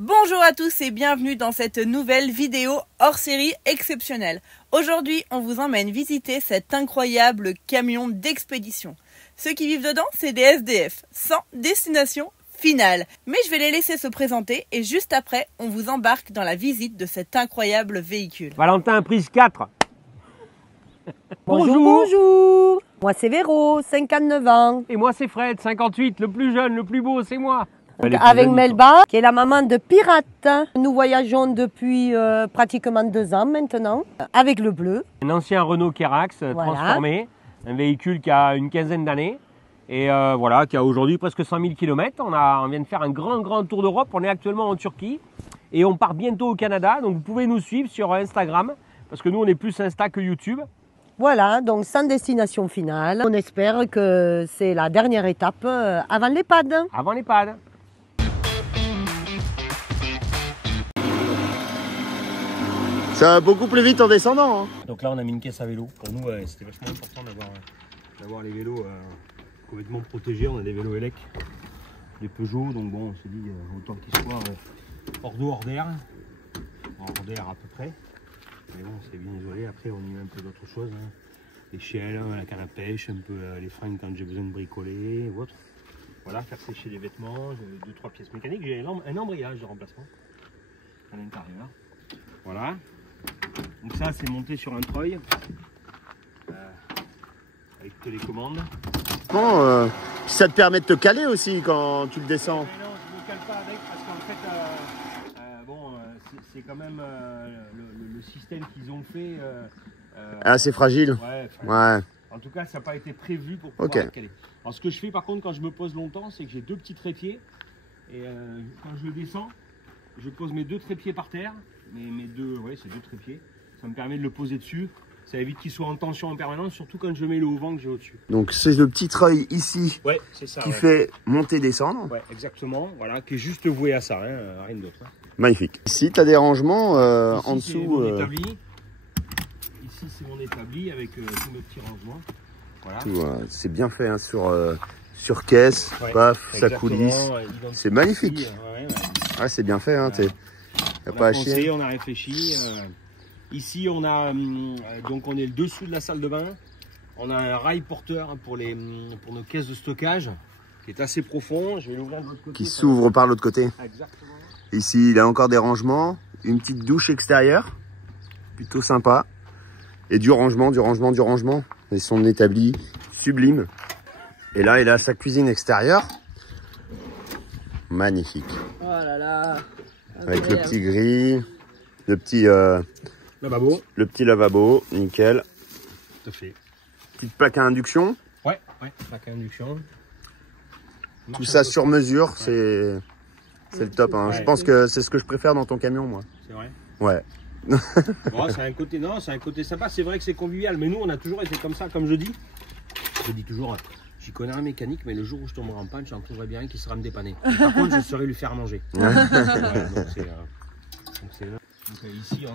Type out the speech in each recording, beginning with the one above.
Bonjour à tous et bienvenue dans cette nouvelle vidéo hors série exceptionnelle. Aujourd'hui, on vous emmène visiter cet incroyable camion d'expédition. Ceux qui vivent dedans, c'est des SDF, sans destination finale. Mais je vais les laisser se présenter et juste après, on vous embarque dans la visite de cet incroyable véhicule. Valentin, prise 4. Bonjour, bonjour. Moi c'est Véro, 59 ans. Et moi c'est Fred, 58, le plus jeune, le plus beau, c'est moi. Avec Melba, qui est la maman de Pirate. Nous voyageons depuis pratiquement 2 ans maintenant, avec le bleu. Un ancien Renault Kerax transformé, un véhicule qui a une quinzaine d'années. Et voilà, qui a aujourd'hui presque 100 000 km. On vient de faire un grand tour d'Europe. On est actuellement en Turquie et on part bientôt au Canada. Donc vous pouvez nous suivre sur Instagram, parce que nous on est plus Insta que YouTube. Voilà, donc sans destination finale. On espère que c'est la dernière étape avant l'EHPAD. Avant l'EHPAD. Ça va beaucoup plus vite en descendant. Hein. Donc là on a mis une caisse à vélo. Pour nous c'était vachement important d'avoir les vélos complètement protégés. On a des vélos élec, des Peugeot, donc bon on s'est dit autant qu'ils soient hors d'eau, hors d'air. Hors d'air à peu près. Mais bon c'est bien isolé. Après on y met un peu d'autres choses. Hein. L'échelle, la canne à pêche, un peu les fringues quand j'ai besoin de bricoler ou autre. Voilà, faire sécher les vêtements, 2-3 pièces mécaniques. J'ai un embrayage de remplacement à l'intérieur. Voilà. Donc ça c'est monté sur un treuil avec télécommande. Bon, ça te permet de te caler aussi quand tu le descends. Mais non, je ne me cale pas avec parce qu'en fait, c'est quand même le système qu'ils ont fait. Assez fragile. Ouais. En tout cas, ça n'a pas été prévu pour pouvoir le caler. Alors ce que je fais par contre quand je me pose longtemps, c'est que j'ai 2 petits trépieds. Et quand je le descends, je pose mes 2 trépieds par terre. Mes deux trépieds. Ça me permet de le poser dessus. Ça évite qu'il soit en tension en permanence, surtout quand je mets le haut vent que j'ai au-dessus. Donc c'est le petit treuil ici qui fait monter-descendre. Ouais, exactement. Voilà, qui est juste voué à ça, hein, rien d'autre. Hein. Magnifique. Ici, tu as des rangements ici, en dessous. Mon établi. Ici, c'est mon établi avec tous mes petits rangements. Voilà. C'est bien fait hein, sur caisse, paf, ça coulisse. C'est magnifique. Ouais, c'est bien fait. Hein, on a pensé, on a réfléchi. Ici, on a donc on est le dessous de la salle de bain. On a un rail porteur pour nos caisses de stockage qui est assez profond. Je vais l'ouvrir de l'autre côté. Qui s'ouvre par l'autre côté. Exactement. Ici, il a encore des rangements, une petite douche extérieure, plutôt sympa, et du rangement. Et son établi sublime. Et là, il a sa cuisine extérieure. Magnifique. Oh là là. Avec le petit gris, le petit lavabo, nickel. Tout à fait. Petite plaque à induction. Ouais, plaque à induction. Tout ça sur mesure, c'est le top. Hein. Je pense que c'est ce que je préfère dans ton camion, moi. C'est vrai. Ouais. Bon, c'est un côté sympa. C'est vrai que c'est convivial, mais nous, on a toujours été comme ça, comme je dis. Je dis toujours, j'y connais un mécanique, mais le jour où je tomberai en panne, j'en trouverai bien un qui sera me dépanner. Par contre, je saurais lui faire manger. Ici,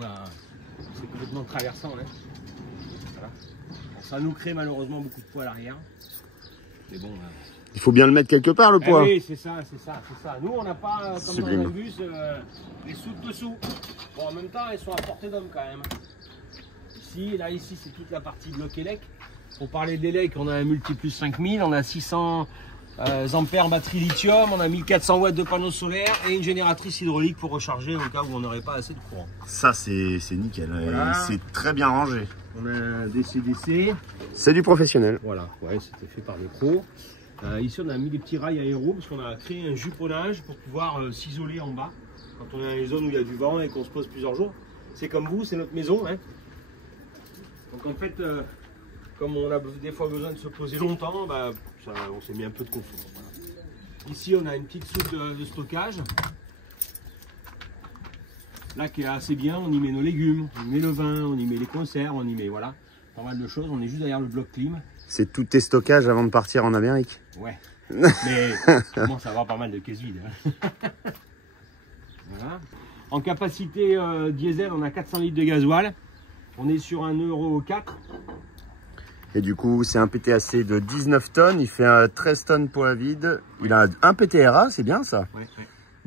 c'est complètement traversant. Hein. Voilà. Bon, ça nous crée malheureusement beaucoup de poids à l'arrière. Mais bon. Il faut bien le mettre quelque part, le poids. Oui, c'est ça. Nous, on n'a pas, comme Sublime. dans un bus, les sous dessous. Bon, en même temps, elles sont à portée d'homme quand même. Ici, c'est toute la partie bloc élec. Pour parler d'élec, on a un Multiplus 5000, on a 600 ampères batterie lithium, on a 1400 watts de panneaux solaires et une génératrice hydraulique pour recharger au cas où on n'aurait pas assez de courant. Ça, c'est nickel. Voilà. C'est très bien rangé. On a un DC-DC. C'est du professionnel. Voilà, c'était fait par des pros. Ici, on a mis des petits rails aéro parce qu'on a créé un juponnage pour pouvoir s'isoler en bas quand on est dans les zones où il y a du vent et qu'on se pose plusieurs jours. C'est comme vous, c'est notre maison. Hein. Donc en fait, comme on a des fois besoin de se poser longtemps, on s'est mis un peu de confort. Voilà. Ici, on a une petite soupe de stockage. Là, qui est assez bien, on y met nos légumes, on y met le vin, on y met les conserves, on y met pas mal de choses. On est juste derrière le bloc clim. C'est tous tes stockages avant de partir en Amérique. Ouais. Mais on commence à avoir pas mal de caisses vides. Hein. Voilà. En capacité diesel, on a 400 litres de gasoil. On est sur un Euro 4. Et du coup, c'est un PTAC de 19 tonnes. Il fait 13 tonnes poids à vide. Il a un PTRA, c'est bien ça.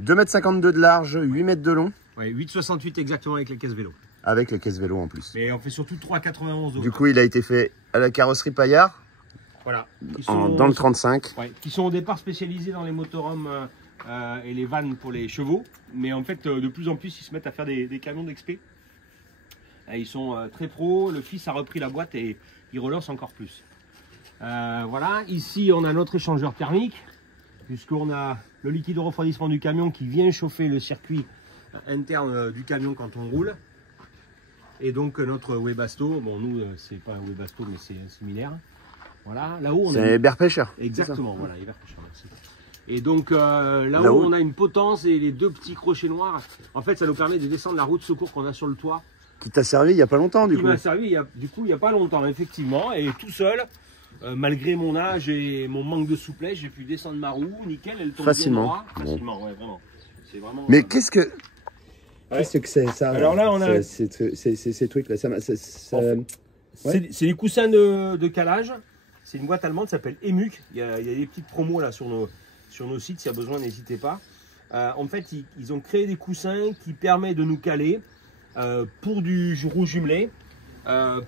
2,52 m de large, 8 mètres de long. Ouais, 8,68 exactement avec les caisses vélo. Avec les caisses vélo en plus. Mais on fait surtout 3,91 Du coup, il a été fait à la carrosserie Paillard. Voilà. Dans le 35. Ouais, qui sont au départ spécialisés dans les motorhomes et les vannes pour les chevaux. Mais en fait, de plus en plus, ils se mettent à faire des camions d'expé. Ils sont très pros. Le fils a repris la boîte et il relance encore plus. Voilà. Ici, on a notre échangeur thermique. Puisqu'on a le liquide de refroidissement du camion qui vient chauffer le circuit interne du camion quand on roule. Et donc, notre Webasto. Bon, nous, c'est pas un Webasto, mais c'est similaire. Voilà, là-haut on a... C'est Hébert Pêcheur. Exactement, voilà, Hébert Pêcheur, merci. Et donc là-haut on a une potence et les deux petits crochets noirs. En fait, ça nous permet de descendre la roue de secours qu'on a sur le toit. Qui t'a servi il n'y a pas longtemps du coup. Qui m'a servi il n'y a pas longtemps, effectivement. Et tout seul, malgré mon âge et mon manque de souplesse, j'ai pu descendre ma roue, nickel, elle tombe facilement. Bien droit. Facilement, ouais, vraiment. C'est vraiment... Mais qu'est-ce que... Ouais. Qu'est-ce que c'est ça? Alors là, on a... Ces trucs là, C'est les coussins de calage. C'est une boîte allemande qui s'appelle Emuc. Il y a des petites promos là sur nos sites. S'il y a besoin, n'hésitez pas. En fait, ils ont créé des coussins qui permettent de nous caler pour du roue jumelé,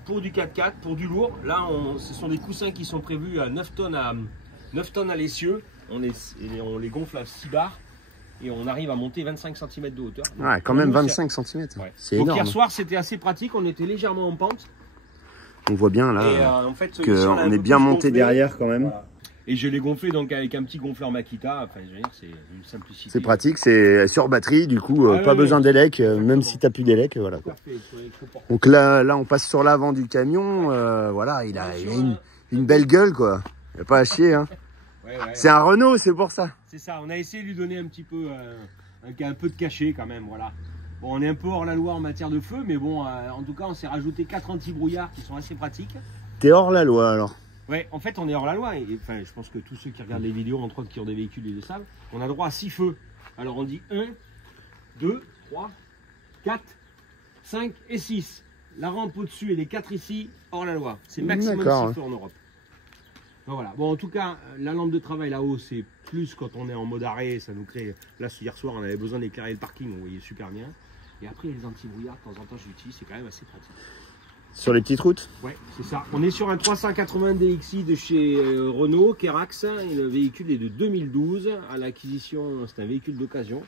pour du 4x4, pour du lourd. Là, ce sont des coussins qui sont prévus à 9 tonnes à l'essieu. On les gonfle à 6 bars et on arrive à monter 25 cm de hauteur. Donc, ouais, quand même 25 cm. Ouais. C'est donc énorme. hier soir, c'était assez pratique. On était légèrement en pente. On voit bien là et, en fait, qu'on est bien monté derrière quand même. Voilà. Et je l'ai gonflé donc avec un petit gonfleur Makita. Enfin, je veux dire, c'est une simplicité. C'est pratique, c'est sur batterie, du coup, pas besoin d'élec, même si tu n'as plus d'élec, voilà. Quoi. Donc là, on passe sur l'avant du camion, voilà, il a une belle gueule, quoi. Il n'y a pas à chier, hein. Ouais. C'est un Renault, c'est pour ça. C'est ça, on a essayé de lui donner un petit peu, un peu de cachet quand même, voilà. Bon, on est un peu hors la loi en matière de feu, mais bon, en tout cas, on s'est rajouté 4 anti-brouillards qui sont assez pratiques. T'es hors la loi, alors? Ouais, en fait, on est hors la loi. Et, enfin, je pense que tous ceux qui regardent les vidéos, entre autres qui ont des véhicules, ils le savent. On a droit à 6 feux. Alors, on dit 1, 2, 3, 4, 5 et 6. La rampe au-dessus et les 4 ici, hors la loi. C'est maximum 6 feux en Europe. Donc, voilà. Bon, en tout cas, la lampe de travail là-haut, c'est plus quand on est en mode arrêt. Ça nous crée... Là, hier soir, on avait besoin d'éclairer le parking. On voyait super bien. Et après, les anti-brouillards, de temps en temps, j'utilise. C'est quand même assez pratique. Sur les petites routes? Ouais, c'est ça. On est sur un 380 DXi de chez Renault, Kerax. Et le véhicule est de 2012. À l'acquisition, c'est un véhicule d'occasion.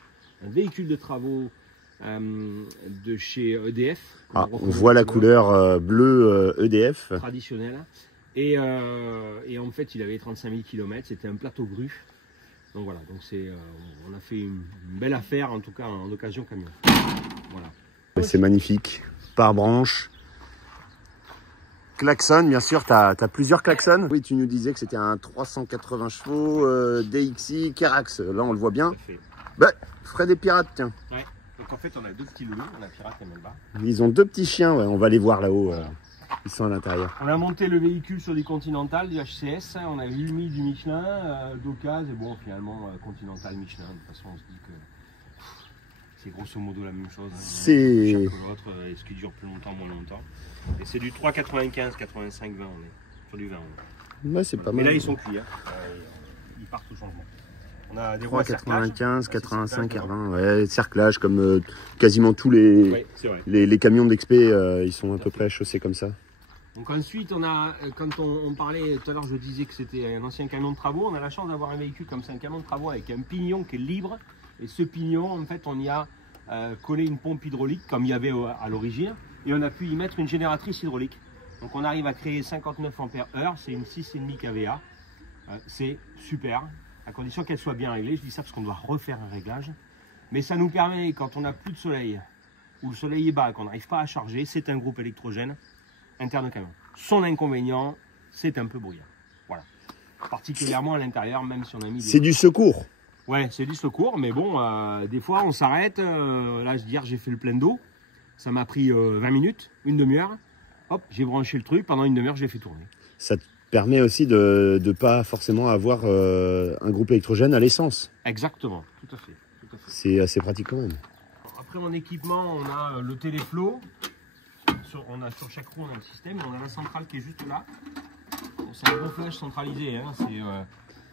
Un véhicule de travaux de chez EDF. Ah, on voit la couleur bleue EDF. Traditionnelle. Et en fait, il avait 35 000 km. C'était un plateau grue. Donc voilà, donc on a fait une belle affaire, en tout cas en occasion camion. Voilà. C'est magnifique. Par branche. Klaxon, bien sûr, tu as plusieurs klaxons. Oui, tu nous disais que c'était un 380 chevaux DXi Kerax. Là, on le voit bien. Bah, Fred et Pirate, tiens. Ouais. Donc en fait, on a deux petits loulous. On a Pirate et Melba. Ils ont deux petits chiens, ouais. On va les voir là-haut. Ils sont à l'intérieur. On a monté le véhicule sur du Continental, du HCS. On a mis du Michelin, d'occasion. Et bon, finalement, Continental, Michelin. De toute façon, on se dit que c'est grosso modo la même chose. C'est... Chaque que l'autre, et ce qui dure plus longtemps, moins longtemps. Et c'est du 3,95, 85, 20, on est sur du 20. Ouais, c'est pas mal. Mais là, ils sont cuits. Hein. Ils partent au changement. On a des roues à 95, 85, R20, ouais, cerclage comme quasiment tous les, ouais, les camions d'expé, ils sont à peu près chaussés comme ça. Donc ensuite, on a, quand on parlait tout à l'heure, je disais que c'était un ancien camion de travaux. On a la chance d'avoir un véhicule comme c'est un camion de travaux avec un pignon qui est libre. Et ce pignon, en fait, on y a collé une pompe hydraulique comme il y avait à l'origine. Et on a pu y mettre une génératrice hydraulique. Donc on arrive à créer 59 ampères-heure, c'est une 6,5 kVA. C'est super, à condition qu'elle soit bien réglée. Je dis ça parce qu'on doit refaire un réglage. Mais ça nous permet, quand on n'a plus de soleil, ou le soleil est bas, qu'on n'arrive pas à charger, c'est un groupe électrogène interne camion. Son inconvénient, c'est un peu bruyant. Voilà. Particulièrement à l'intérieur, même si on a mis... C'est du secours. Ouais, c'est du secours, mais bon, des fois on s'arrête. Là, hier, j'ai fait le plein d'eau. Ça m'a pris 20 minutes, une demi-heure. Hop, j'ai branché le truc. Pendant une demi-heure, je l'ai fait tourner. Ça te permet aussi de ne pas forcément avoir un groupe électrogène à l'essence. Exactement, tout à fait. C'est assez pratique quand même. Après, en équipement, on a le téléflow. Sur chaque roue, on a un système. On a la centrale qui est juste là. C'est un gonflage centralisé. Hein.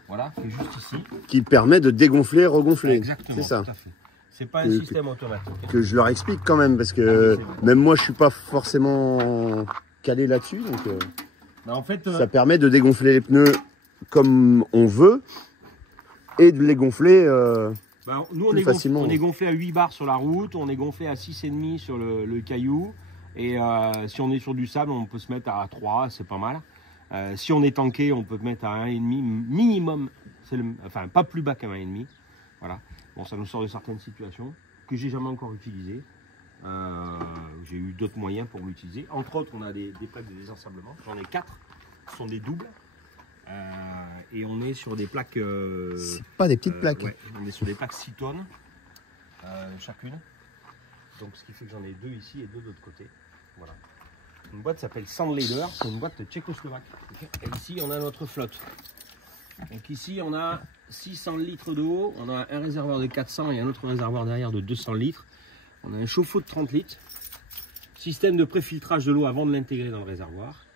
Voilà, qui est juste ici. Qui permet de dégonfler, regonfler. Exactement, c'est ça. tout à fait. C'est pas un système automatique. Que je leur explique quand même, parce que même moi, je suis pas forcément calé là-dessus. Donc, Bah, en fait, ça permet de dégonfler les pneus comme on veut et de les gonfler bah, nous, plus facilement. On est gonflé à 8 bars sur la route, on est gonflé à 6,5 sur le caillou. Et si on est sur du sable, on peut se mettre à 3, c'est pas mal. Si on est tanké, on peut mettre à 1,5 minimum, enfin pas plus bas qu'un 1,5. Voilà. Bon, ça nous sort de certaines situations que j'ai jamais encore utilisées. J'ai eu d'autres moyens pour l'utiliser. Entre autres, on a des plaques de désensablement. J'en ai 4, ce sont des doubles. Et on est sur des plaques... c'est pas des petites plaques. Ouais, on est sur des plaques 6 tonnes chacune. Donc ce qui fait que j'en ai 2 ici et 2 de l'autre côté. Voilà. Une boîte s'appelle Sandlader, c'est une boîte tchécoslovaque. Et ici on a notre flotte. Donc ici on a 600 litres d'eau, on a un réservoir de 400 et un autre réservoir derrière de 200 litres. On a un chauffe-eau de 30 litres. Système de préfiltrage de l'eau avant de l'intégrer dans le réservoir.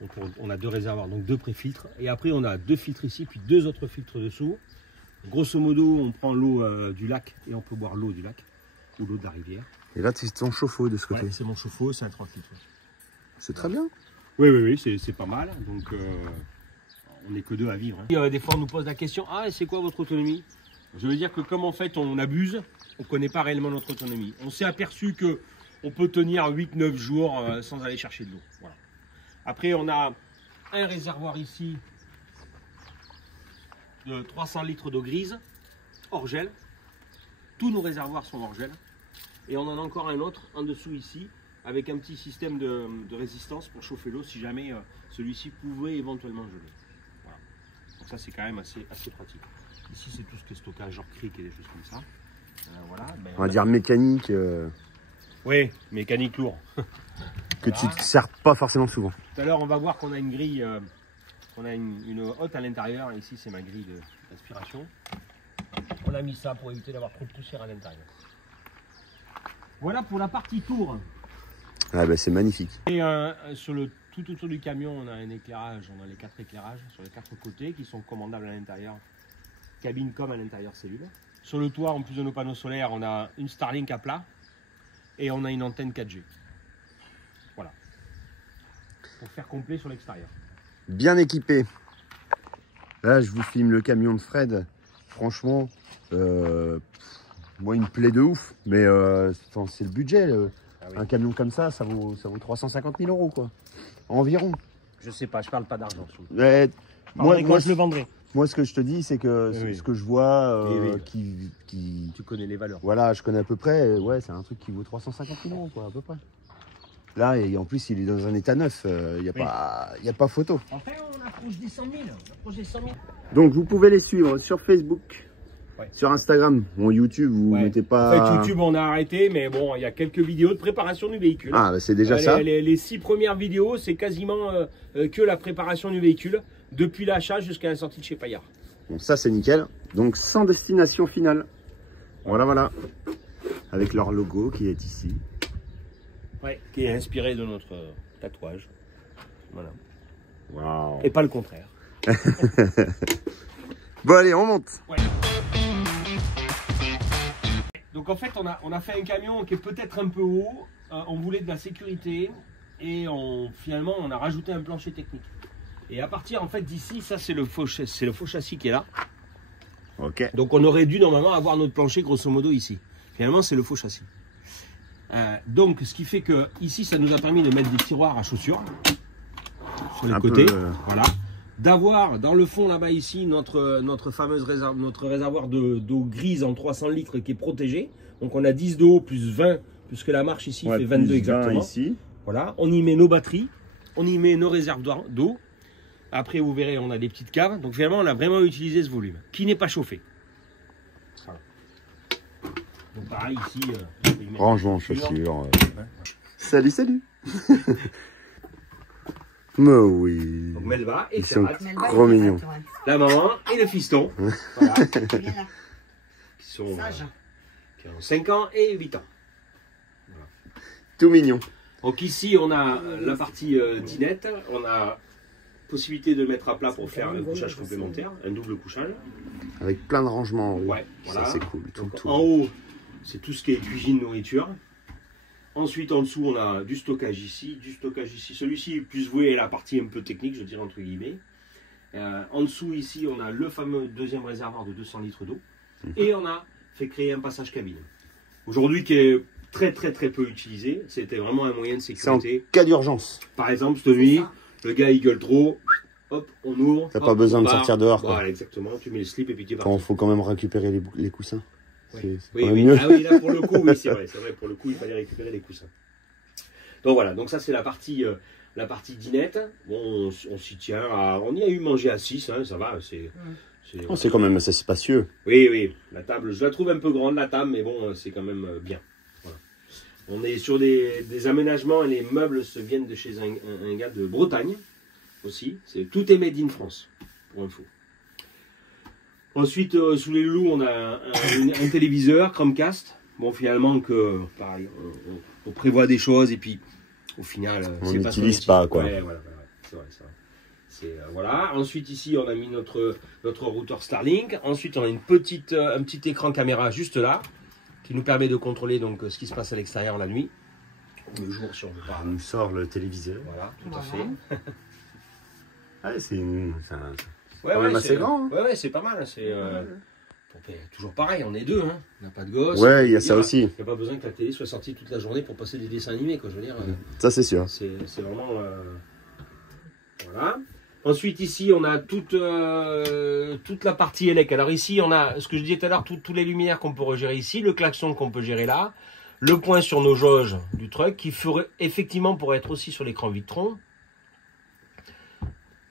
Donc on a 2 réservoirs, donc 2 préfiltres. Et après on a 2 filtres ici, puis 2 autres filtres dessous. Grosso modo, on prend l'eau du lac et on peut boire l'eau du lac ou l'eau de la rivière. Et là, c'est ton chauffe-eau de ce côté. Ouais, c'est mon chauffe-eau, c'est un 30 litres. C'est très bien. Oui, c'est pas mal. Donc on n'est que 2 à vivre. Hein. Et, des fois, on nous pose la question, ah, c'est quoi votre autonomie? Je veux dire que comme en fait on abuse, on ne connaît pas réellement notre autonomie. On s'est aperçu que on peut tenir 8-9 jours sans aller chercher de l'eau. Voilà. Après, on a un réservoir ici de 300 litres d'eau grise, hors gel. Tous nos réservoirs sont hors gel. Et on en a encore un autre en dessous ici, avec un petit système de résistance pour chauffer l'eau si jamais celui-ci pouvait éventuellement geler. Voilà. Donc ça, c'est quand même assez pratique. Ici, c'est tout ce qui est stockage, genre cric et des choses comme ça. Voilà. Ben, on va dire mécanique. Oui, mécanique lourd. Que tu ne te sers pas forcément souvent. Tout à l'heure, on va voir qu'on a une grille, on a une hotte à l'intérieur. Ici, c'est ma grille d'aspiration. On a mis ça pour éviter d'avoir trop de poussière à l'intérieur. Voilà pour la partie tour. Ah bah c'est magnifique. Et sur tout autour du camion, on a un éclairage, on a les 4 éclairages sur les 4 côtés qui sont commandables à l'intérieur, cabine comme à l'intérieur cellule. Sur le toit, en plus de nos panneaux solaires, on a une Starlink à plat et on a une antenne 4G. Voilà. Pour faire complet sur l'extérieur. Bien équipé. Là, je vous filme le camion de Fred. Franchement, moi, il me plaît de ouf. Mais c'est le budget. Ah oui. Un camion comme ça, ça vaut 350 000 euros, quoi. Environ. Je sais pas, je parle pas d'argent. Moi, je le vendrai. Moi, ce que je te dis, c'est que oui. ce que je vois, qui... Tu connais les valeurs. Voilà, je connais à peu près. Ouais, c'est un truc qui vaut 350 000 euros, quoi, à peu près. Là, et en plus, il est dans un état neuf. Il n'y a pas photo. Enfin, on approche des 100 000. Donc, vous pouvez les suivre sur Facebook, sur Instagram, bon, YouTube. Vous mettez pas. En fait, YouTube, on a arrêté, mais bon, il y a quelques vidéos de préparation du véhicule. Ah, bah, c'est déjà ça. Les 6 premières vidéos, c'est quasiment que la préparation du véhicule, depuis l'achat jusqu'à la sortie de chez Payard. Bon, ça, c'est nickel. Donc, sans destination finale. Voilà. Avec leur logo qui est ici. Ouais, qui est inspiré de notre tatouage. Voilà. Waouh. Et pas le contraire. Bon, allez, on monte. Ouais. Donc en fait, on a fait un camion qui est peut-être un peu haut. On voulait de la sécurité et finalement, on a rajouté un plancher technique. Et à partir en fait d'ici, ça c'est le faux châssis qui est là. Ok. Donc on aurait dû normalement avoir notre plancher grosso modo ici. Finalement, c'est le faux châssis. Donc ce qui fait que ici, ça nous a permis de mettre des tiroirs à chaussures sur les côtés. Voilà. D'avoir dans le fond là-bas ici notre fameuse réservoir d'eau grise en 300 litres qui est protégé. Donc on a 10 de haut plus 20 puisque la marche ici fait 22 exactement. Ici. Voilà, on y met nos batteries, on y met nos réserves d'eau. Après vous verrez, on a des petites caves. Donc finalement on a vraiment utilisé ce volume qui n'est pas chauffé. Voilà. Donc pareil ici. Rangement chaussures. Salut. Mais oui. Donc Melba et ils sont trop mignons. La maman et le fiston. Voilà. Qui sont qui ont 5 ans et 8 ans. Voilà. Tout mignon. Donc ici on a la partie dinette, on a Possibilité de le mettre à plat pour faire un couchage complémentaire, un double couchage. Avec plein de rangements en haut. Ouais, voilà. Ça c'est cool. Donc, en haut, c'est tout ce qui est cuisine, nourriture. Ensuite, en dessous, on a du stockage ici, du stockage ici. Celui-ci est plus voué à la partie un peu technique, je dirais entre guillemets. En dessous, ici, on a le fameux deuxième réservoir de 200 litres d'eau. Et on a fait créer un passage cabine. Aujourd'hui, qui est très peu utilisé. C'était vraiment un moyen de sécurité. C'est en cas d'urgence. Par exemple, cette nuit, le gars il gueule trop. Hop, on ouvre. T'as pas besoin de part. sortir dehors. Voilà, exactement. Tu mets le slip et puis tu es parti. Quand il faut quand même récupérer les coussins. Oui. C'est quand même mieux. Ah oui, là pour le coup, oui, c'est vrai. Pour le coup, il fallait récupérer les coussins. Donc voilà, donc ça c'est la partie dinette. Bon, on s'y tient. On y a eu mangé à 6, hein, ça va. C'est quand même assez spacieux. Oui. La table, je la trouve un peu grande, la table, mais bon, c'est quand même bien. Voilà. On est sur des aménagements et les meubles se viennent de chez un gars de Bretagne aussi. Tout est made in France, pour info. Ensuite, sous les loulous, on a un téléviseur Chromecast. Bon, finalement, pareil, on prévoit des choses et puis au final, on n'utilise pas, quoi. Ouais, voilà, c'est vrai. Voilà. Ensuite, ici, on a mis notre routeur Starlink. Ensuite, on a un petit écran caméra juste là qui nous permet de contrôler donc ce qui se passe à l'extérieur la nuit. Le jour, si on veut pas. On nous sort le téléviseur. Voilà, tout à fait. C'est Ouais, quand même assez grand. Hein. Ouais, c'est pas mal. C'est toujours pareil, on est deux, hein. On n'a pas de gosse. Ouais, il y a ça aussi. Il n'y a pas besoin que la télé soit sortie toute la journée pour passer des dessins animés, quoi. Je veux dire. Ça, c'est sûr. C'est vraiment. Voilà. Ensuite, ici, on a toute la partie élec. Alors ici, on a ce que je disais tout à l'heure, tous les luminaires qu'on peut regérer ici, le klaxon qu'on peut gérer là, le point sur nos jauges du truck qui ferait effectivement pourrait être aussi sur l'écran Victron.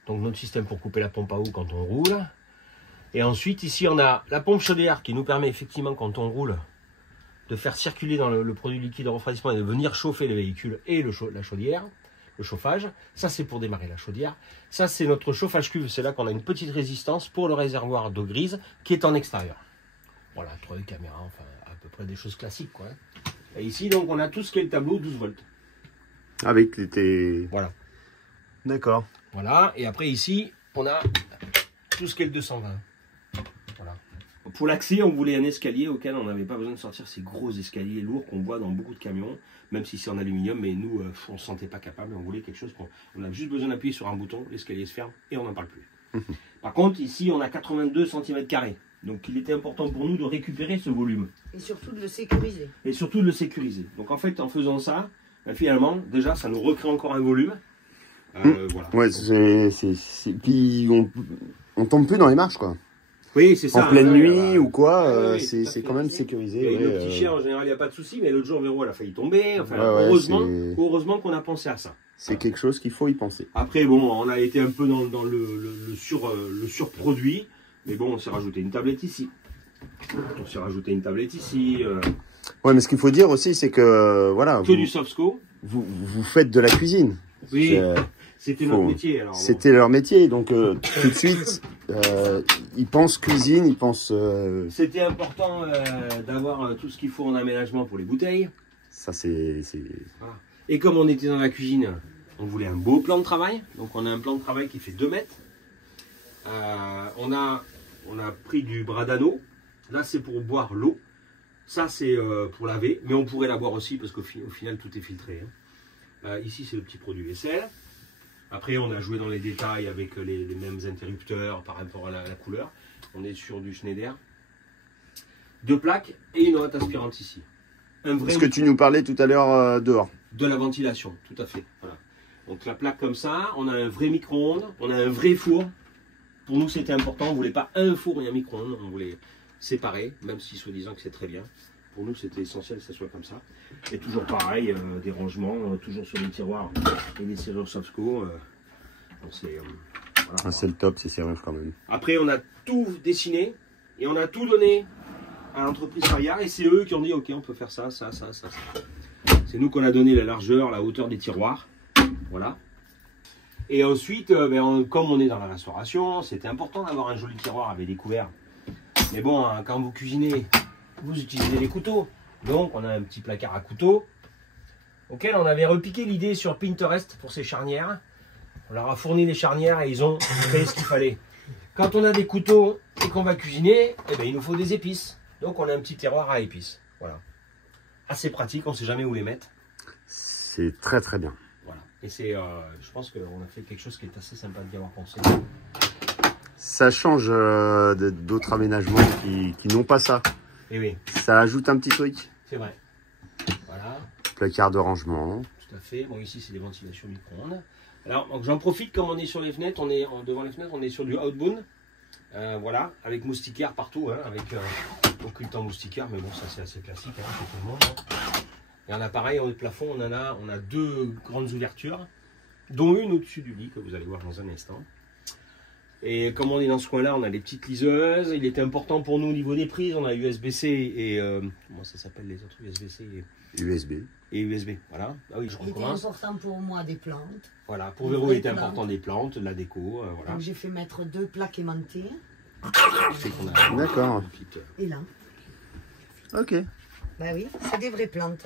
Donc notre système pour couper la pompe à eau quand on roule. Et ensuite ici on a la pompe chaudière qui nous permet effectivement quand on roule de faire circuler dans le produit liquide de refroidissement et de venir chauffer le véhicule et la chaudière, le chauffage. Ça c'est pour démarrer la chaudière. Ça c'est notre chauffage cuve, c'est là qu'on a une petite résistance pour le réservoir d'eau grise qui est en extérieur. Voilà, truc, caméra, enfin à peu près des choses classiques quoi. Et ici donc on a tout ce qui est le tableau 12 volts. Avec tes... Voilà. D'accord. Voilà, et après ici, on a tout ce qui est le 220. Voilà. Pour l'accès, on voulait un escalier auquel on n'avait pas besoin de sortir ces gros escaliers lourds qu'on voit dans beaucoup de camions, même si c'est en aluminium, mais nous, on ne se sentait pas capable, on voulait quelque chose on a juste besoin d'appuyer sur un bouton, l'escalier se ferme et on n'en parle plus. Par contre, ici, on a 82 cm², donc il était important pour nous de récupérer ce volume. Et surtout de le sécuriser. Donc en fait, en faisant ça, finalement, déjà, ça nous recrée encore un volume. Voilà. Ouais, puis on tombe plus dans les marches, quoi. Oui, c'est ça. En pleine nuit ou quoi, oui, c'est quand même sécurisé. Et le petit chien, en général, il n'y a pas de souci, mais l'autre jour, Véro, elle a failli tomber. Enfin, heureusement qu'on a pensé à ça. C'est quelque chose qu'il faut y penser. Après, bon, on a été un peu dans le surproduit, mais bon, on s'est rajouté une tablette ici. Ouais, mais ce qu'il faut dire aussi, c'est que, voilà. Du Sofsco. Vous faites de la cuisine. Oui. C'était notre métier. C'était leur métier, donc tout de suite, ils pensent cuisine, ils pensent... C'était important d'avoir tout ce qu'il faut en aménagement pour les bouteilles. Ça, c'est... Voilà. Et comme on était dans la cuisine, on voulait un beau plan de travail. Donc on a un plan de travail qui fait 2 mètres. On a pris du bradano. Là, c'est pour boire l'eau. Ça, c'est pour laver. Mais on pourrait la boire aussi parce qu'au final, tout est filtré. Hein. Ici, c'est le petit produit vaisselle. Après, on a joué dans les détails avec les mêmes interrupteurs par rapport à la couleur. On est sur du Schneider. 2 plaques et une hotte aspirante ici. Ce que tu nous parlais tout à l'heure dehors. De la ventilation, tout à fait. Voilà. Donc la plaque comme ça, on a un vrai micro-ondes, on a un vrai four. Pour nous, c'était important. On ne voulait pas un four et un micro-ondes. On voulait séparer, même si soi-disant que c'est très bien. Pour nous, c'était essentiel que ça soit comme ça. Et toujours pareil, des rangements, toujours sur les tiroirs et les serrures Sofsco. Voilà. C'est le top, ces serrures quand même. Après, on a tout dessiné et on a tout donné à l'entreprise Fayard. Et c'est eux qui ont dit, ok, on peut faire ça, ça, ça, ça, ça. C'est nous qu'on a donné la largeur, la hauteur des tiroirs. Voilà. Et ensuite, comme on est dans la restauration, c'était important d'avoir un joli tiroir avec des couverts. Mais bon, quand vous cuisinez, vous utilisez les couteaux. Donc, on a un petit placard à couteaux auquel on avait repiqué l'idée sur Pinterest pour ces charnières. On leur a fourni les charnières et ils ont fait ce qu'il fallait. Quand on a des couteaux et qu'on va cuisiner, eh ben, il nous faut des épices. Donc on a un petit terroir à épices. Voilà. Assez pratique, on ne sait jamais où les mettre. C'est très très bien. Voilà. Et c'est, je pense qu'on a fait quelque chose qui est assez sympa d'y avoir pensé. Ça change d'autres aménagements qui n'ont pas ça. Et oui, Ça ajoute un petit truc. c'est vrai. Voilà, Placard de rangement. tout à fait. Bon, ici c'est des ventilations micro-ondes. Alors, j'en profite, comme on est sur les fenêtres, on est devant les fenêtres, on est sur du outbound. Voilà, avec moustiquaire partout, hein, avec occultant moustiquaire, mais bon, ça c'est assez classique hein, chez tout le monde. Hein. Et en appareil, au plafond, on a deux grandes ouvertures, dont une au-dessus du lit, que vous allez voir dans un instant. Et comme on est dans ce coin-là, on a des petites liseuses. Il était important pour nous au niveau des prises, on a USB-C et... comment ça s'appelle les autres USB-C USB. et USB, voilà. Ah oui, je Il était recommence. important pour moi des plantes. Voilà, pour Véro, il était important des plantes, de la déco, voilà. Donc j'ai fait mettre 2 plaques aimantées. C'est qu'on a D'accord. une petite, Et là, Ok. bah oui, c'est des vraies plantes.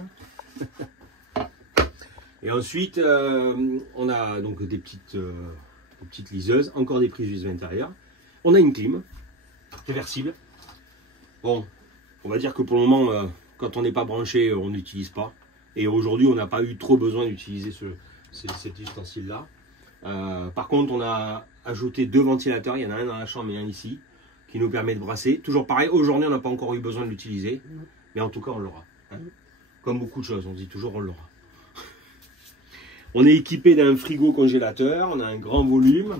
Et ensuite, on a donc des petites liseuses, encore des prises USB intérieures. On a une clim réversible. Bon, on va dire que pour le moment, quand on n'est pas branché, on n'utilise pas. Et aujourd'hui, on n'a pas eu trop besoin d'utiliser cet ustensile-là. Par contre, on a ajouté 2 ventilateurs. Il y en a un dans la chambre et un ici, qui nous permet de brasser. Toujours pareil, aujourd'hui, on n'a pas encore eu besoin de l'utiliser. Mais en tout cas, on l'aura. Hein. Comme beaucoup de choses, on dit toujours on l'aura. On est équipé d'un frigo congélateur, on a un grand volume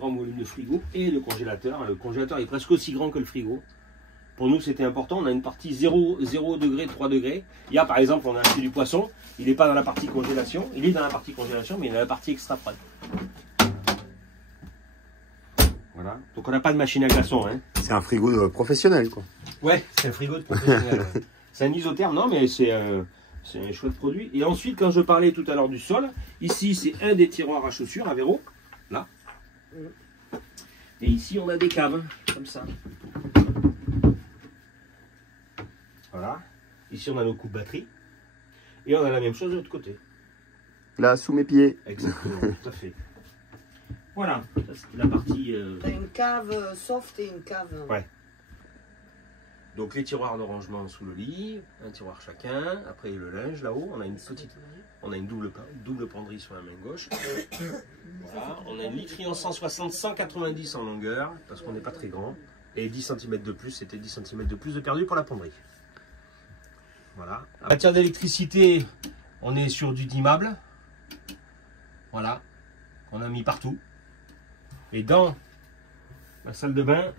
de frigo et de congélateur. Le congélateur est presque aussi grand que le frigo. Pour nous, c'était important. On a une partie 0 degré, 3 degrés. Il y a par exemple, on a acheté du poisson. Il n'est pas dans la partie congélation. Il est dans la partie congélation, mais il est dans la partie extra froide. Voilà. Donc on n'a pas de machine à glaçons. Hein. C'est un frigo professionnel, quoi. Ouais, c'est un frigo de professionnel. C'est un isotherme, non, mais c'est un chouette produit. Et ensuite, quand je parlais tout à l'heure du sol, ici, c'est un des tiroirs à chaussures à Véro. Là. Et ici, on a des caves, comme ça. Voilà. Ici, on a nos coupes batterie. Et on a la même chose de l'autre côté. Là, sous mes pieds. Exactement, tout à fait. Voilà, ça c'est la partie... T'as une cave soft et une cave... Ouais. Donc les tiroirs de rangement sous le lit, un tiroir chacun. Après le linge là-haut, on a une petite... On a une double penderie sur la main gauche. Voilà. On a une litrion 160-190 en longueur, parce qu'on n'est pas très grand. Et 10 cm de plus, c'était 10 cm de plus de perdu pour la penderie. Voilà. En matière d'électricité, on est sur du dimmable. Voilà. On a mis partout. Et dans la salle de bain,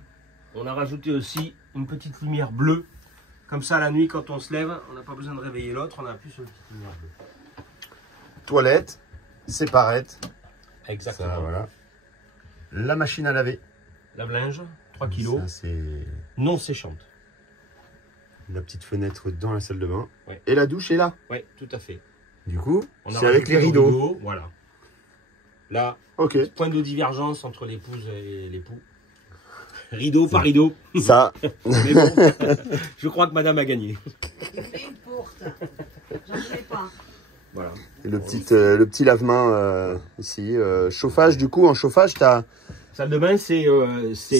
on a rajouté aussi une petite lumière bleue. Comme ça, la nuit, quand on se lève, on n'a pas besoin de réveiller l'autre, on a plus une petite lumière bleue. Toilette, séparette. Exactement. Ça, voilà. La machine à laver. Lave-linge, 3 kg, Ça, c'est non séchante. la petite fenêtre dans la salle de bain. Ouais. Et la douche est là. Oui, tout à fait. Du coup, On a c'est avec rajouté les le rideaux. Voilà. Là, Ok. point de divergence entre l'épouse et l'époux. Rideau par rideau. Ça, Mais bon, je crois que madame a gagné. J'ai fait une porte. J'en fais pas. Voilà. et le petit lave-main ici. Chauffage, du coup, en chauffage, Salle de bain, c'est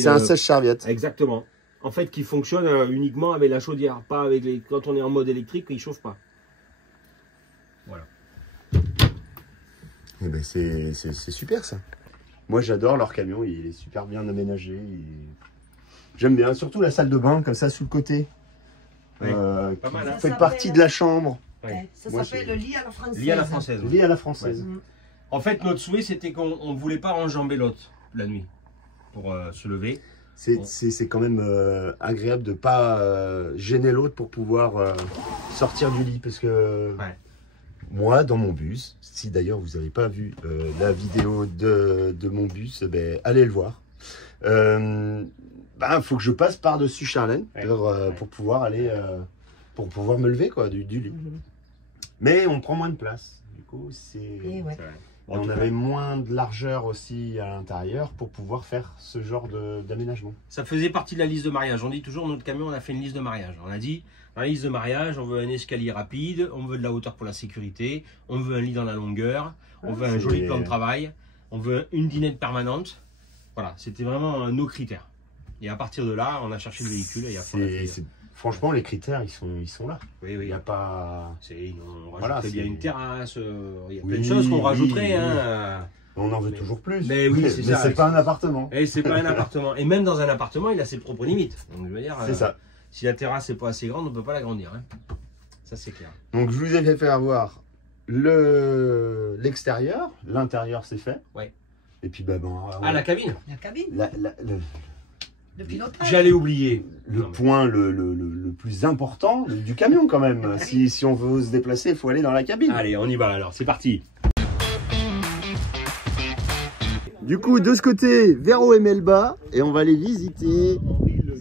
un sèche-serviette. Exactement. En fait, qui fonctionne uniquement avec la chaudière, pas avec les. Quand on est en mode électrique, il chauffe pas. Voilà. Eh ben, c'est super ça. Moi j'adore leur camion, il est super bien aménagé. J'aime bien, surtout la salle de bain comme ça sous le côté. Oui. Pas Qui mal, hein. fait Ça partie s'appelle- de la chambre. Ouais. Ça Moi, s'appelle le lit à la française. Lié à la française. Lit à la française. Mm. En fait, notre souhait, c'était qu'on ne voulait pas enjamber l'autre la nuit pour se lever. C'est quand même agréable de ne pas gêner l'autre pour pouvoir sortir du lit. Parce que Ouais. moi, dans mon bus, si d'ailleurs vous n'avez pas vu la vidéo de mon bus, ben, allez le voir. Faut que je passe par-dessus Charlène pour pouvoir aller, pour pouvoir me lever quoi, du lit. Mhm. Mais on prend moins de place. Du coup, c'est... Et ouais. Et on avait moins de largeur aussi à l'intérieur pour pouvoir faire ce genre d'aménagement. Ça faisait partie de la liste de mariage. On dit toujours, notre camion, on a fait une liste de mariage. On a dit, dans la liste de mariage, on veut un escalier rapide, on veut de la hauteur pour la sécurité, on veut un lit dans la longueur, on veut un joli plan de travail, on veut une dinette permanente. Voilà, c'était vraiment nos critères. Et à partir de là, on a cherché le véhicule. Et franchement, les critères, ils sont là. Oui, oui. Il n'y a pas... On rajouterait bien une terrasse, il y a plein de Oui, choses qu'on rajouterait. oui. Hein. On en veut toujours plus. Mais oui, c'est ça. Mais c'est pas un appartement. Et c'est pas un appartement. Et même dans un appartement, il a ses propres limites. Donc, je veux dire, C'est ça. Si la terrasse n'est pas assez grande, on ne peut pas l'agrandir. Hein. Ça, c'est clair. Donc, je vous ai fait faire voir l'extérieur. L'intérieur, c'est fait. Ouais. Et puis, bah, la cabine. La cabine, le pilotage. J'allais oublier. le point le plus important du camion, quand même. Si on veut se déplacer, il faut aller dans la cabine. Allez, on y va alors. C'est parti. Du coup, de ce côté, Véro et Melba, et on va aller visiter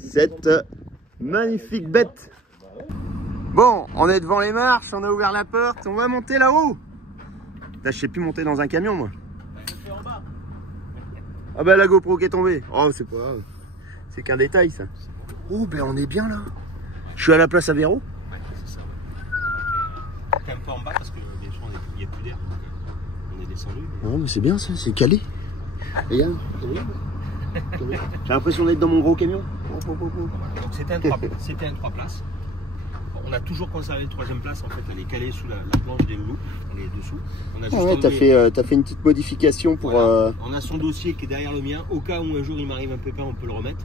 cette magnifique bête. Bon, on est devant les marches, on a ouvert la porte, on va monter là-haut. Là, je sais plus monter dans un camion, moi. Ah bah la GoPro qui est tombée. Oh, c'est pas grave. C'est qu'un détail, ça. Oh, ben on est bien là. Je suis à la place à Véro. Ouais, c'est ça. Un peu en bas parce que bien sûr, il n'y a plus d'air. On est descendu. Non, mais c'est bien ça, c'est calé. Regarde, j'ai l'impression d'être dans mon gros camion. Donc c'était un 3 places. Bon, on a toujours conservé une troisième place, en fait, elle est calée sous la planche des loulous, elle est dessous. On a juste Ouais, t'as fait une petite modification pour... Voilà. On a son dossier qui est derrière le mien, au cas où un jour il m'arrive un pépin, on peut le remettre.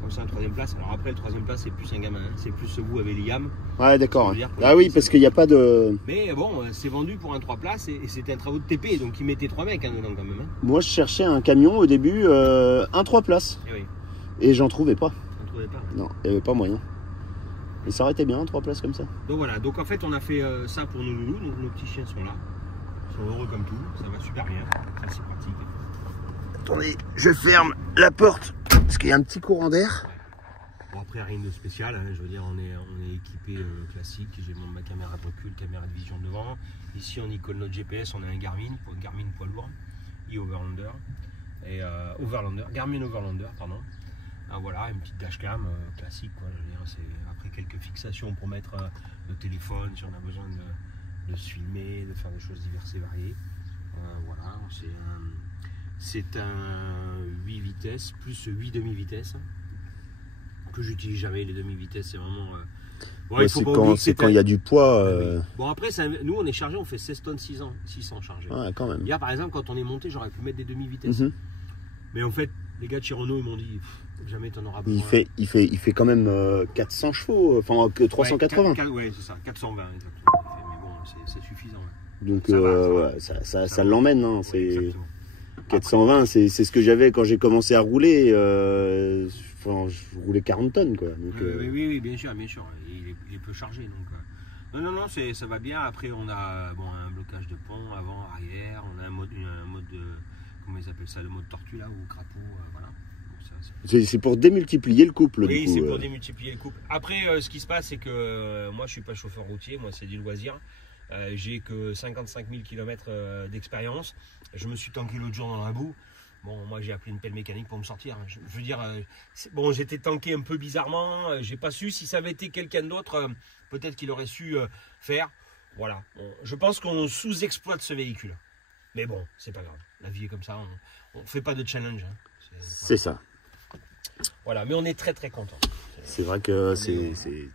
Comme ça, un troisième place. Alors après, le troisième place, c'est plus un gamin, hein. C'est plus vous avec Liam. Ouais, d'accord. Ah oui, parce qu'il n'y a pas de... Mais bon, c'est vendu pour un 3 places et c'était un travaux de TP, donc ils mettaient 3 mecs hein, dedans quand même. Hein. Moi, je cherchais un camion au début, un 3 places. Et oui. Et j'en trouvais pas. On trouvait pas. Non, il n'y avait pas moyen. Et ça aurait été bien, 3 places comme ça. Donc voilà, donc en fait, on a fait ça pour nos loulous. Donc nos petits chiens sont là. Ils sont heureux comme tout. Ça va super bien. Ça, c'est pratique. Attendez, je ferme la porte parce qu'il y a un petit courant d'air. Bon, après, rien de spécial, hein. Je veux dire, on est équipé classique. J'ai ma caméra de recul, caméra de vision devant. Ici, on y colle notre GPS. On a un Garmin poids lourd, e-Overlander. Et Garmin Overlander, pardon. Ah, voilà, une petite dashcam classique, quoi. Je veux dire, c'est après quelques fixations pour mettre le téléphone si on a besoin de se filmer, de faire des choses diverses et variées. Voilà, c'est un 8 vitesses plus 8 demi-vitesses. Que j'utilise jamais, les demi-vitesses, c'est vraiment... Ouais, c'est quand il y a du poids. Bon après, nous on est chargé, on fait 16 tonnes 600 chargés. Ouais, quand même. Hier par exemple, quand on est monté, j'aurais pu mettre des demi-vitesses. Mais en fait, les gars de chez Renault, ils m'ont dit, jamais t'en auras besoin. Il fait quand même 400 chevaux, enfin 380. Ouais, c'est ça, 420 exactement. Mais bon, c'est suffisant. Ouais. Donc ça va. l'emmène, hein, Oui, 420, c'est ce que j'avais quand j'ai commencé à rouler. Enfin, je roulais 40 tonnes, quoi. Donc, oui, bien sûr. Il est peu chargé, donc. Non, ça va bien. Après, on a un blocage de pont avant, arrière. On a un mode de, comment ils appellent ça, le mode tortue là ou crapaud, voilà. C'est pour démultiplier le couple. Oui, du coup, c'est pour démultiplier le couple. Après, ce qui se passe, c'est que moi, je suis pas chauffeur routier. Moi, c'est du loisir. J'ai que 55 000 km d'expérience. Je me suis tanké l'autre jour dans la boue. Bon, moi j'ai appelé une pelle mécanique pour me sortir. Je veux dire, bon, j'étais tanké un peu bizarrement. J'ai pas su. Si ça avait été quelqu'un d'autre, peut-être qu'il aurait su faire. Voilà. Je pense qu'on sous-exploite ce véhicule. Mais bon, c'est pas grave. La vie est comme ça. On fait pas de challenge. Hein. C'est ça. Voilà, mais on est très très content. C'est vrai que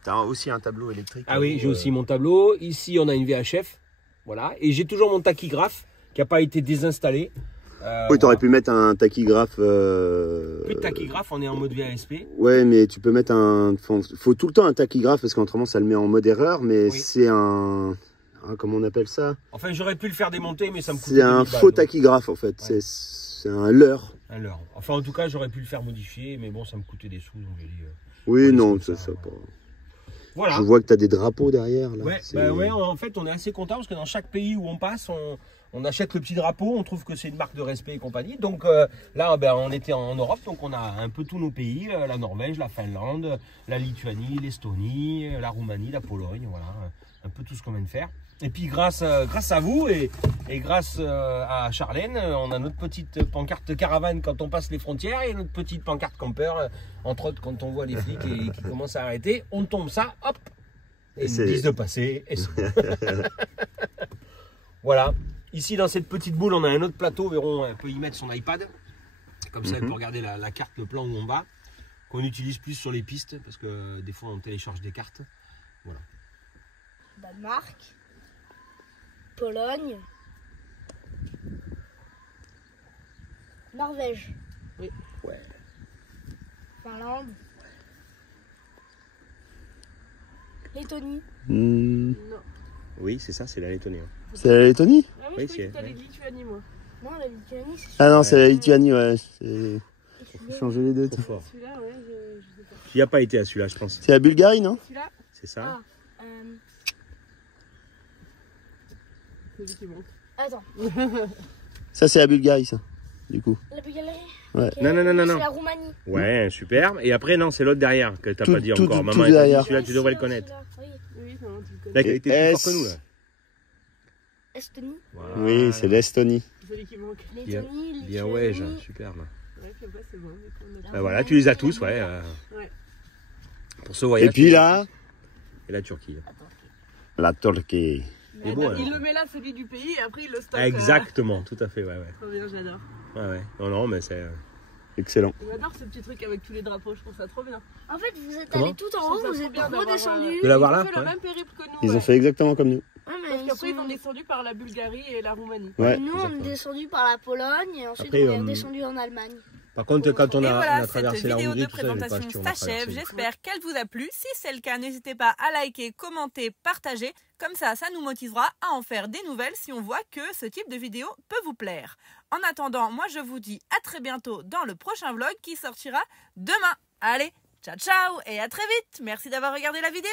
t'as aussi un tableau électrique. Ah oui, j'ai aussi mon tableau. Ici, on a une VHF. Voilà. Et j'ai toujours mon tachygraphe qui n'a pas été désinstallé. Oui, t'aurais pu mettre un tachygraphe. Plus de tachygraphe, on est en mode VASP. Ouais, mais tu peux mettre faut tout le temps un tachygraphe parce qu'autrement ça le met en mode erreur, mais oui. C'est comment on appelle ça? Enfin, j'aurais pu le faire démonter, mais ça me coûte. C'est un faux tachygraphe en fait. Ouais. C'est un leurre. Un leurre. Enfin, en tout cas, j'aurais pu le faire modifier, mais bon, ça me coûtait des sous, donc j'ai dit. Oui, non, c'est ça. Pas... Voilà. Je vois que tu as des drapeaux derrière. Là. Ouais, ouais, en fait, on est assez content parce que dans chaque pays où on passe, on achète le petit drapeau, on trouve que c'est une marque de respect et compagnie. Donc là, ben, on était en Europe, donc on a un peu tous nos pays, la Norvège, la Finlande, la Lituanie, l'Estonie, la Roumanie, la Pologne, voilà, un peu tout ce qu'on vient de faire. Et puis grâce à vous et grâce à Charlène, on a notre petite pancarte caravane quand on passe les frontières et notre petite pancarte campeur, entre autres quand on voit les flics qui commencent à arrêter, on tombe ça, hop, et ils nous disent de passer. Et voilà. Ici dans cette petite boule, on a un autre plateau, Véron peut y mettre son iPad. Comme ça, elle peut regarder la carte, le plan où on va, qu'on utilise plus sur les pistes, parce que des fois on télécharge des cartes. Voilà. Danemark, Pologne, Norvège. Oui. Ouais. Finlande, Lettonie. Hmm. Non. Oui, c'est ça, c'est la Lettonie. C'est la Lettonie? Ah oui, Oui, je croyais c'est- que t'allais de Lituanie, moi. Non, la Lituanie, c'est Ah non, c'est la Lituanie, ouais. Faut changer les deux. Trop fort. Celui-là, ouais, je sais pas. Tu n'y as pas été à celui-là, je pense. C'est la Bulgarie, non? Celui-là, C'est ça. Ah, c'est celui qui manque. attends, Ça, c'est la Bulgarie, ça. Du coup. la Bulgarie. Ouais. Ok. Non, non, non, non, C'est non. la Roumanie. Ouais, superbe. Et après, non, c'est l'autre derrière que t'as Tout- pas dit tout- encore. tout Maman, elle t'a dit, derrière. celui-là, tu devrais le connaître. Celui-là, oui. Oui, non, tu le connais. Là, il était plus S. fort que nous, là. Estonie, Voilà. Oui, c'est l'Estonie. Celui qui manque. Lettonie, Lituanie. Bien, ouais, superbe. Ouais, puis après, c'est bon. du coup, on a- Ben voilà, tu les as tous, ouais. Ouais. Pour ce voyage. Et puis là, Et la Turquie. la Turquie. Il est beau, il hein. le met là, celui du pays, et après il le stocke. Exactement, tout à fait, ouais, ouais. Trop bien, j'adore. Ouais, ouais. Non, non, mais c'est. Excellent. J'adore ce petit truc avec tous les drapeaux, je trouve ça trop bien. En fait, vous êtes Comment allés tout en Je haut, trouve ça vous trop êtes bien d'avoir, redescendus. De l'avoir Ils là, ont fait le ouais. même périple que nous. Ils ont ouais. fait exactement comme nous. Ouais, mais Parce ils qu'après, ils sont- ont descendu par la Bulgarie et la Roumanie. Ouais. Nous, on est exactement. descendu par la Pologne et ensuite Après, on est redescendu en Allemagne. Par contre, quand on Et a, voilà, on a cette traversé la vidéo Hongrie, de tout ça, j'ai pas présentation acheté, on a s'achève. traversé. J'espère qu'elle vous a plu. Si c'est le cas, n'hésitez pas à liker, commenter, partager. Comme ça nous motivera à en faire des nouvelles si on voit que ce type de vidéo peut vous plaire. En attendant, moi je vous dis à très bientôt dans le prochain vlog qui sortira demain. Allez, ciao ciao et à très vite. Merci d'avoir regardé la vidéo.